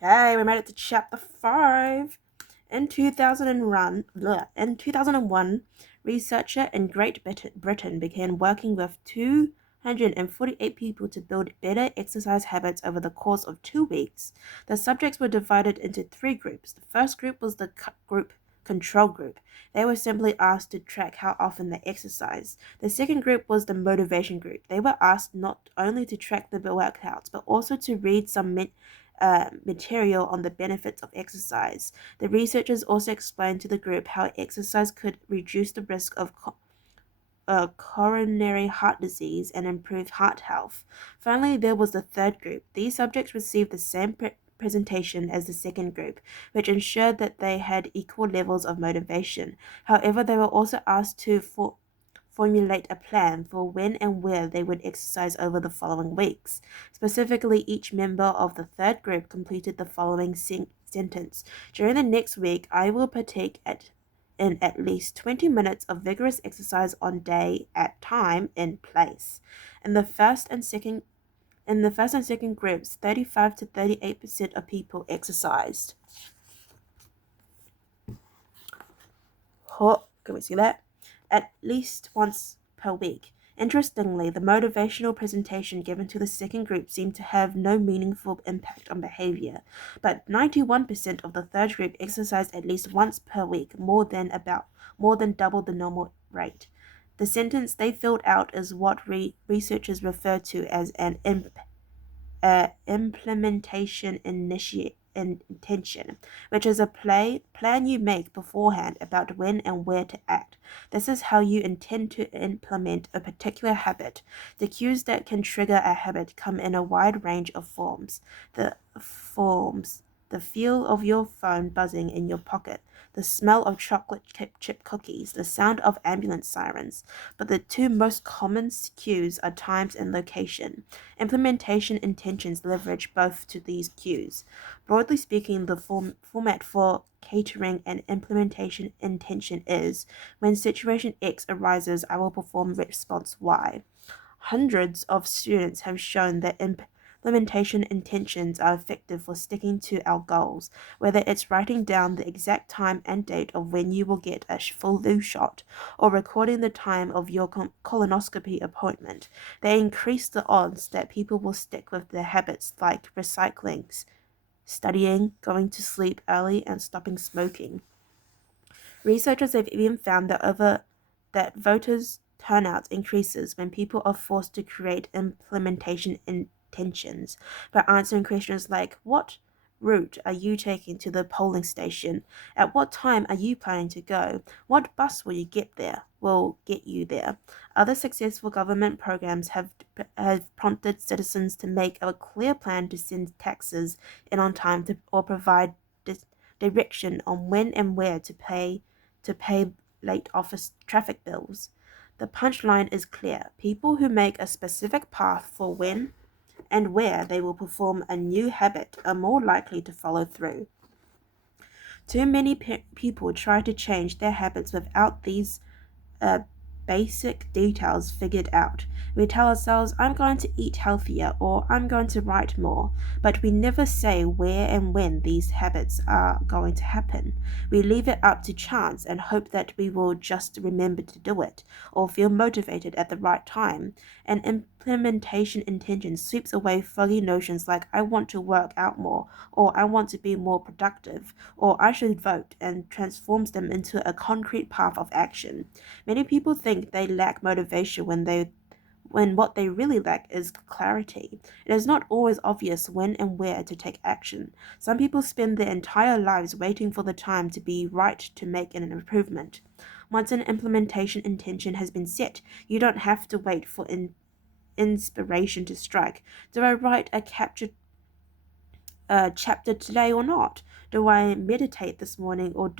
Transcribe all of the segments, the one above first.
Okay, we made it to chapter 5. In 2001, researcher in Great Britain began working with 248 people to build better exercise habits over the course of 2 weeks. The subjects were divided into three groups. The first group was the control group. They were simply asked to track how often they exercised. The second group was the motivation group. They were asked not only to track the workouts, but also to read some material on the benefits of exercise. The researchers also explained to the group how exercise could reduce the risk of coronary heart disease and improve heart health. Finally, there was the third group. These subjects received the same presentation as the second group, which ensured that they had equal levels of motivation. However, they were also asked to formulate a plan for when and where they would exercise over the following weeks. Specifically, each member of the third group completed the following sentence. During the next week, I will partake in at least 20 minutes of vigorous exercise on day at time in place. In the first and second groups, 35 to 38% of people exercised. Can we see that? At least once per week. Interestingly, the motivational presentation given to the second group seemed to have no meaningful impact on behavior, but 91% of the third group exercised at least once per week, more than double the normal rate. The sentence they filled out is what researchers refer to as an implementation intention, which is a plan you make beforehand about when and where to act. This is how you intend to implement a particular habit. The cues that can trigger a habit come in a wide range of forms. The feel of your phone buzzing in your pocket, the smell of chocolate chip cookies, the sound of ambulance sirens. But the two most common cues are times and location. Implementation intentions leverage both to these cues. Broadly speaking, the format for catering an implementation intention is, when situation X arises, I will perform response Y. Hundreds of students have shown that implementation intentions are effective for sticking to our goals, whether it's writing down the exact time and date of when you will get a flu shot or recording the time of your colonoscopy appointment. They increase the odds that people will stick with their habits like recycling, studying, going to sleep early, and stopping smoking. Researchers have even found that voters' turnout increases when people are forced to create implementation intentions by answering questions like, what route are you taking to the polling station? At what time are you planning to go? What bus will get you there? Other successful government programs have prompted citizens to make a clear plan to send taxes in on time or provide direction on when and where to pay late office traffic bills. The punchline is clear. People who make a specific path for when and where they will perform a new habit are more likely to follow through. Too many people try to change their habits without these uh, basic details figured out. We tell ourselves, I'm going to eat healthier or I'm going to write more, but we never say where and when these habits are going to happen. We leave it up to chance and hope that we will just remember to do it or feel motivated at the right time. And implementation intention sweeps away foggy notions like I want to work out more or I want to be more productive or I should vote and transforms them into a concrete path of action. Many people think they lack motivation when what they really lack is clarity. It is not always obvious when and where to take action. Some people spend their entire lives waiting for the time to be right to make an improvement. Once an implementation intention has been set, you don't have to wait for inspiration to strike. Do I write a chapter today or not? Do I meditate this morning or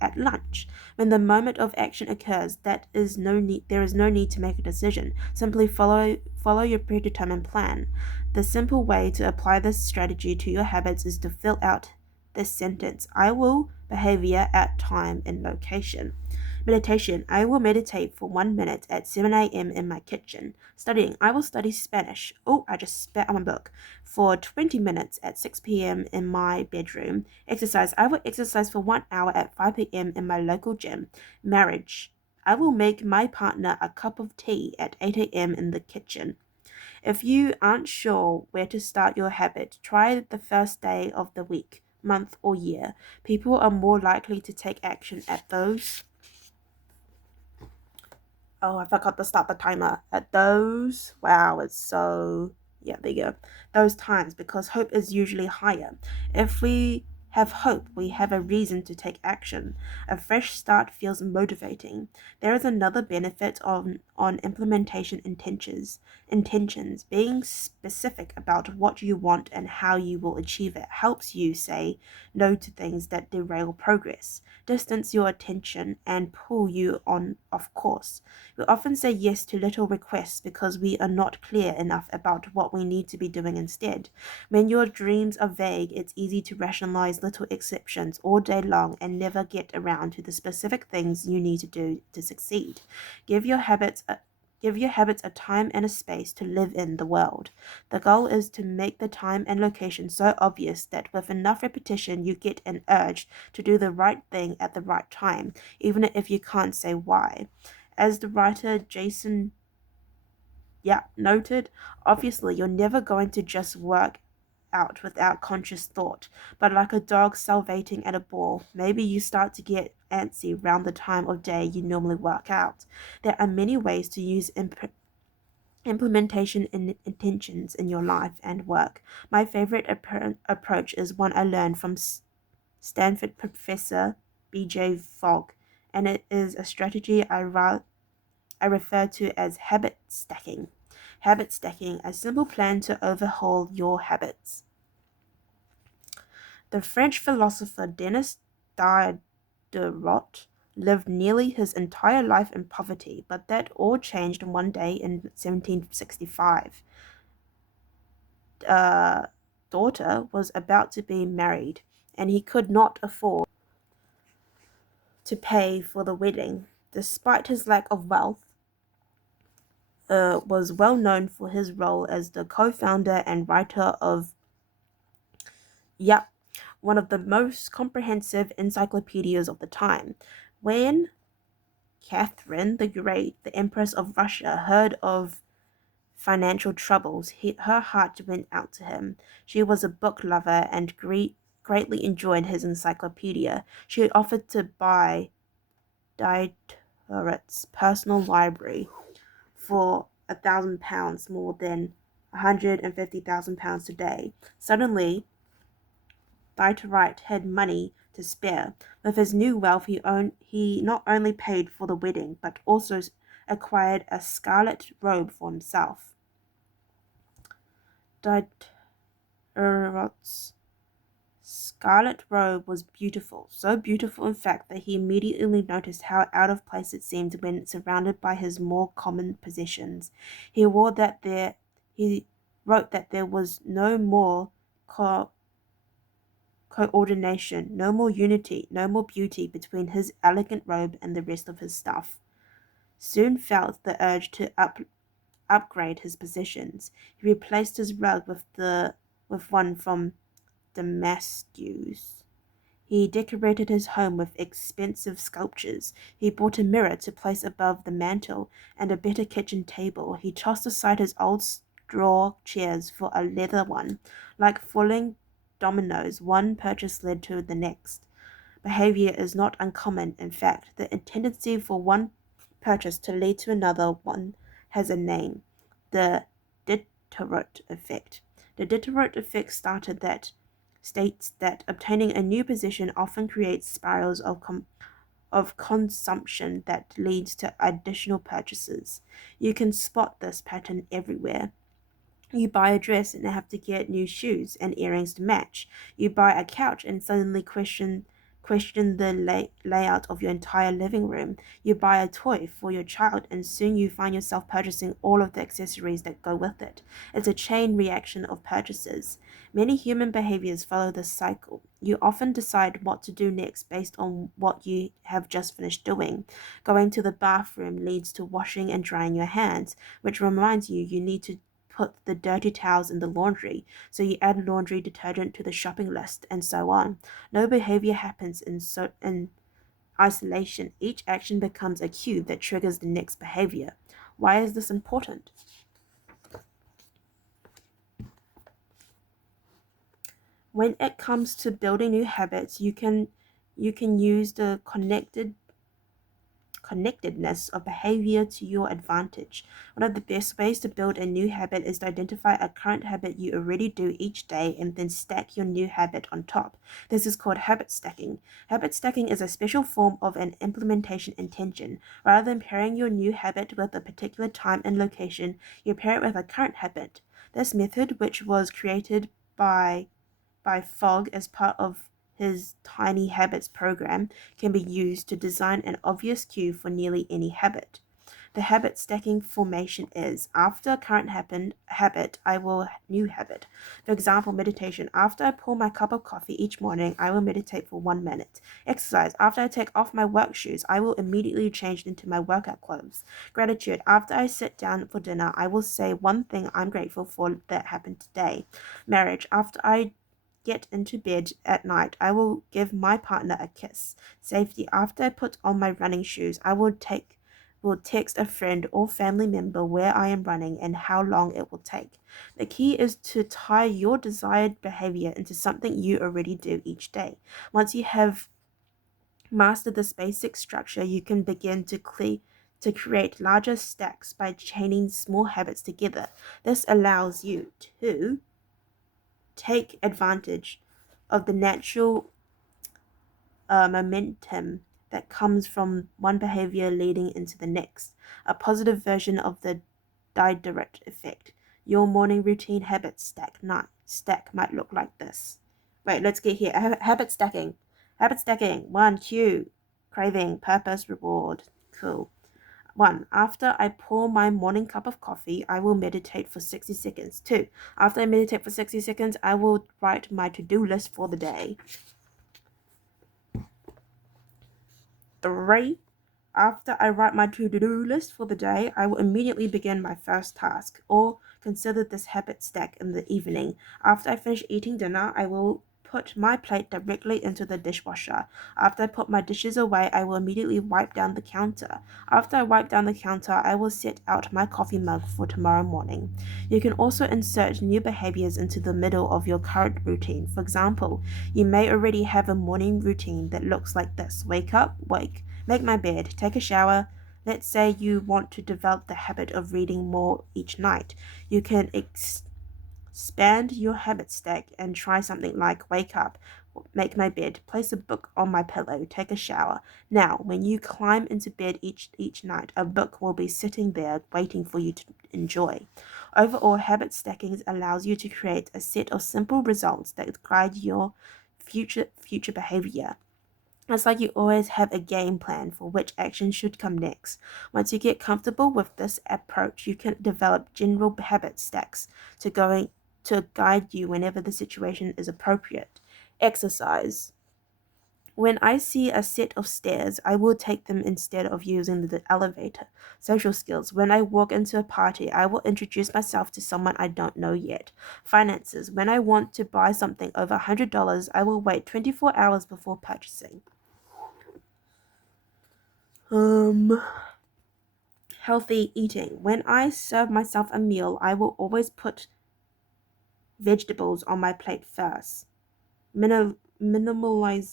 at lunch? When the moment of action occurs, there is no need to make a decision. Simply follow your predetermined plan. The simple way to apply this strategy to your habits is to fill out this sentence. I will behavior at time and location. Meditation. I will meditate for 1 minute at 7 a.m. in my kitchen. Studying. I will study Spanish. Oh, I just spat on my book. For 20 minutes at 6 p.m. in my bedroom. Exercise. I will exercise for 1 hour at 5 p.m. in my local gym. Marriage. I will make my partner a cup of tea at 8 a.m. in the kitchen. If you aren't sure where to start your habit, try the first day of the week, month, or year. People are more likely to take action at those. Oh, I forgot to start the timer. At those, wow, it's so, yeah, there you go. Those times, because hope is usually higher. If we have hope, we have a reason to take action. A fresh start feels motivating. There is another benefit on implementation intentions. Intentions, being specific about what you want and how you will achieve it, helps you say no to things that derail progress, distance your attention, and pull you on off course. We often say yes to little requests because we are not clear enough about what we need to be doing instead. When your dreams are vague, it's easy to rationalize little exceptions all day long and never get around to the specific things you need to do to succeed. Give your habits a Give your habits a time and a space to live in the world. The goal is to make the time and location so obvious that with enough repetition you get an urge to do the right thing at the right time, even if you can't say why. As the writer Jason noted, obviously you're never going to just work out without conscious thought, but like a dog salivating at a ball, maybe you start to get antsy around the time of day you normally work out. There are many ways to use implementation and intentions in your life and work. My favorite approach is one I learned from Stanford professor B.J. Fogg, and it is a strategy I refer to as habit stacking. Habit stacking, a simple plan to overhaul your habits. The French philosopher Denis Diderot lived nearly his entire life in poverty, but that all changed one day in 1765. Daughter was about to be married, and he could not afford to pay for the wedding. Despite his lack of wealth, was well known for his role as the co-founder and writer of Yep, one of the most comprehensive encyclopedias of the time. When Catherine the Great, the Empress of Russia, heard of financial troubles, her heart went out to him. She was a book lover and greatly enjoyed his encyclopedia. She offered to buy Diderot's personal library for £1,000, more than £150,000 today. Suddenly, Diderot had money to spare. With his new wealth, he not only paid for the wedding, but also acquired a scarlet robe for himself. Diderot's scarlet robe was beautiful, so beautiful in fact that he immediately noticed how out of place it seemed when surrounded by his more common possessions. He wrote that there was no more coordination, no more unity, no more beauty between his elegant robe and the rest of his stuff. Soon felt the urge to upgrade his possessions. He replaced his rug with one from Damascus. He decorated his home with expensive sculptures. He bought a mirror to place above the mantel and a better kitchen table. He tossed aside his old straw chairs for a leather one. Like falling dominoes, one purchase led to the next. Behavior is not uncommon. In fact, the tendency for one purchase to lead to another one has a name: the Diderot effect. The Diderot effect states that obtaining a new position often creates spirals of consumption that leads to additional purchases. You can spot this pattern everywhere. You buy a dress and have to get new shoes and earrings to match. You buy a couch and suddenly question the layout of your entire living room. You buy a toy for your child and soon you find yourself purchasing all of the accessories that go with it. It's a chain reaction of purchases. Many human behaviors follow this cycle. You often decide what to do next based on what you have just finished doing. Going to the bathroom leads to washing and drying your hands, which reminds you need to put the dirty towels in the laundry, so you add laundry detergent to the shopping list, and so on. No behavior happens in isolation. Each action becomes a cue that triggers the next behavior. Why is this important? When it comes to building new habits, you can use the connectedness of behavior to your advantage. One of the best ways to build a new habit is to identify a current habit you already do each day and then stack your new habit on top. This is called habit stacking. Habit stacking is a special form of an implementation intention. Rather than pairing your new habit with a particular time and location, you pair it with a current habit. This method, which was created by Fogg as part of his Tiny Habits program, can be used to design an obvious cue for nearly any habit. The habit stacking formation is after a current habit, I will new habit. For example, meditation. After I pour my cup of coffee each morning, I will meditate for 1 minute. Exercise. After I take off my work shoes, I will immediately change into my workout clothes. Gratitude. After I sit down for dinner, I will say one thing I'm grateful for that happened today. Marriage. After I get into bed at night, I will give my partner a kiss. Safety. After I put on my running shoes, I will text a friend or family member where I am running and how long it will take. The key is to tie your desired behavior into something you already do each day. Once you have mastered this basic structure, you can begin to create larger stacks by chaining small habits together. This allows you to take advantage of the natural momentum that comes from one behavior leading into the next, a positive version of the direct effect. Your morning routine habit stack might look like this. Wait, let's get here. Habit stacking. Habit stacking. 1. Cue. Craving. Purpose. Reward. Cool. 1. After I pour my morning cup of coffee, I will meditate for 60 seconds. 2. After I meditate for 60 seconds, I will write my to-do list for the day. 3. After I write my to-do list for the day, I will immediately begin my first task, or consider this habit stack in the evening. After I finish eating dinner, I will put my plate directly into the dishwasher. After I put my dishes away, I will immediately wipe down the counter. After I wipe down the counter, I will set out my coffee mug for tomorrow morning. You can also insert new behaviors into the middle of your current routine. For example, you may already have a morning routine that looks like this. Wake up, make my bed, take a shower. Let's say you want to develop the habit of reading more each night. You can expand your habit stack and try something like wake up, make my bed, place a book on my pillow, take a shower. Now, when you climb into bed each night, a book will be sitting there waiting for you to enjoy. Overall, habit stacking allows you to create a set of simple results that guide your future behavior. It's like you always have a game plan for which action should come next. Once you get comfortable with this approach, you can develop general habit stacks to guide you whenever the situation is appropriate. Exercise. When I see a set of stairs, I will take them instead of using the elevator. Social skills. When I walk into a party, I will introduce myself to someone I don't know yet. Finances. When I want to buy something over $100, I will wait 24 hours before purchasing. Healthy eating. When I serve myself a meal, I will always put vegetables on my plate first. Minimalism.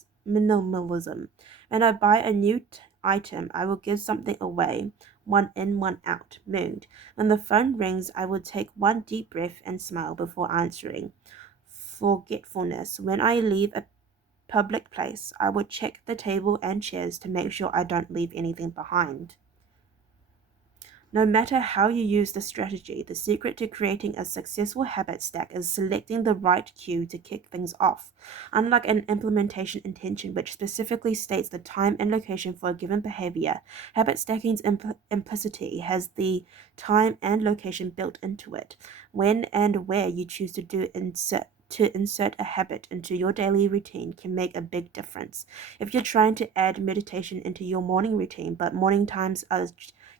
When I buy a new item, I will give something away. One in, one out. Mood. When the phone rings, I will take one deep breath and smile before answering. Forgetfulness. When I leave a public place, I will check the table and chairs to make sure I don't leave anything behind. No matter how you use the strategy, the secret to creating a successful habit stack is selecting the right cue to kick things off. Unlike an implementation intention, which specifically states the time and location for a given behavior, habit stacking's implicity has the time and location built into it. When and where you choose to do to insert a habit into your daily routine can make a big difference. If you're trying to add meditation into your morning routine, but morning times are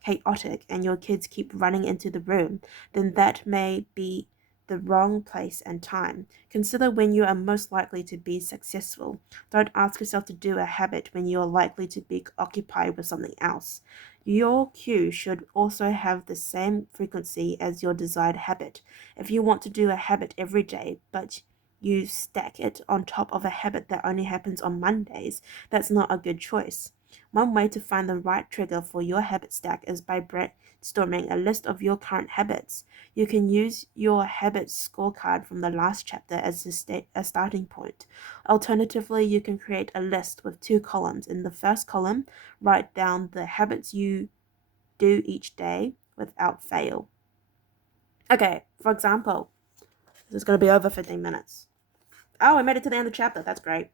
chaotic and your kids keep running into the room, then that may be the wrong place and time. Consider when you are most likely to be successful. Don't ask yourself to do a habit when you are likely to be occupied with something else. Your cue should also have the same frequency as your desired habit. If you want to do a habit every day, but you stack it on top of a habit that only happens on Mondays, that's not a good choice. One way to find the right trigger for your habit stack is by brainstorming a list of your current habits. You can use your habit scorecard from the last chapter as a starting point. Alternatively, you can create a list with two columns. In the first column, write down the habits you do each day without fail. Okay, for example, this is going to be over 15 minutes. Oh, I made it to the end of the chapter. That's great.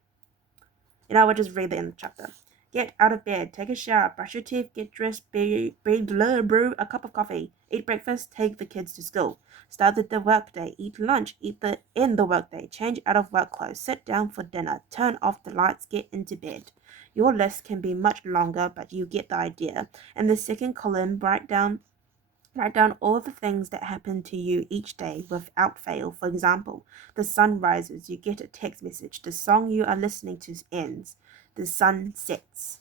We'll just read the end of the chapter. Get out of bed, take a shower, brush your teeth, get dressed, brew a cup of coffee, eat breakfast, take the kids to school. Start the workday, eat lunch, end the workday, change out of work clothes, sit down for dinner, turn off the lights, get into bed. Your list can be much longer, but you get the idea. In the second column, Write down all the things that happen to you each day without fail. For example, the sun rises, you get a text message. The song you are listening to ends. The sun sets.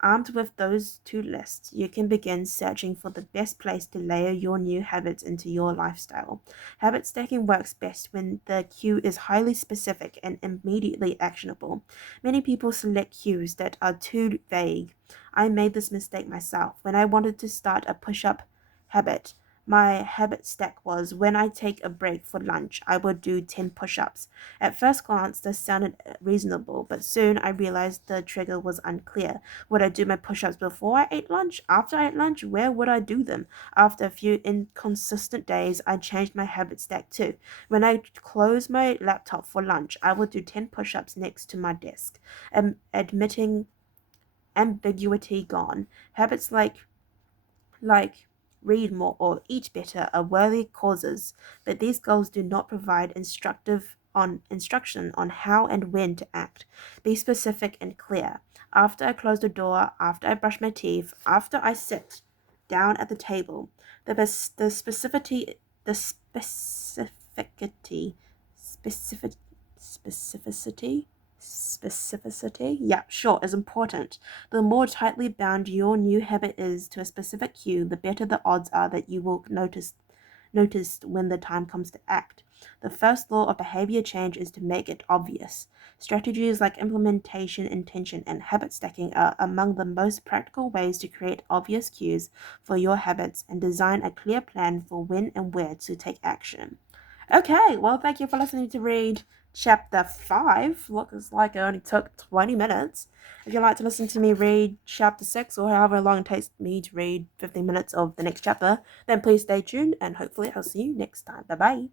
Armed with those two lists, you can begin searching for the best place to layer your new habits into your lifestyle. Habit stacking works best when the cue is highly specific and immediately actionable. Many people select cues that are too vague. I made this mistake myself. When I wanted to start a push-up habit, my habit stack was when I take a break for lunch, I would do 10 push-ups. At first glance, this sounded reasonable, but soon I realized the trigger was unclear. Would I do my push-ups before I ate lunch? After I ate lunch? Where would I do them? After a few inconsistent days, I changed my habit stack too. When I closed my laptop for lunch, I would do 10 push-ups next to my desk. Admitting ambiguity gone. Habits like read more or eat better are worthy causes, but these goals do not provide instruction on how and when to act. Be specific and clear. After I close the door, after I brush my teeth, after I sit down at the table, the specificity the specificity specificity, yeah, sure, is important. The more tightly bound your new habit is to a specific cue, the better the odds are that you will notice when the time comes to act. The first law of behavior change is to make it obvious. Strategies like implementation, intention, and habit stacking are among the most practical ways to create obvious cues for your habits and design a clear plan for when and where to take action. Okay, well, thank you for listening to read chapter 5. Looks like it only took 20 minutes. If you'd like to listen to me read chapter 6 or however long it takes me to read 15 minutes of the next chapter, then please stay tuned and hopefully I'll see you next time. Bye bye.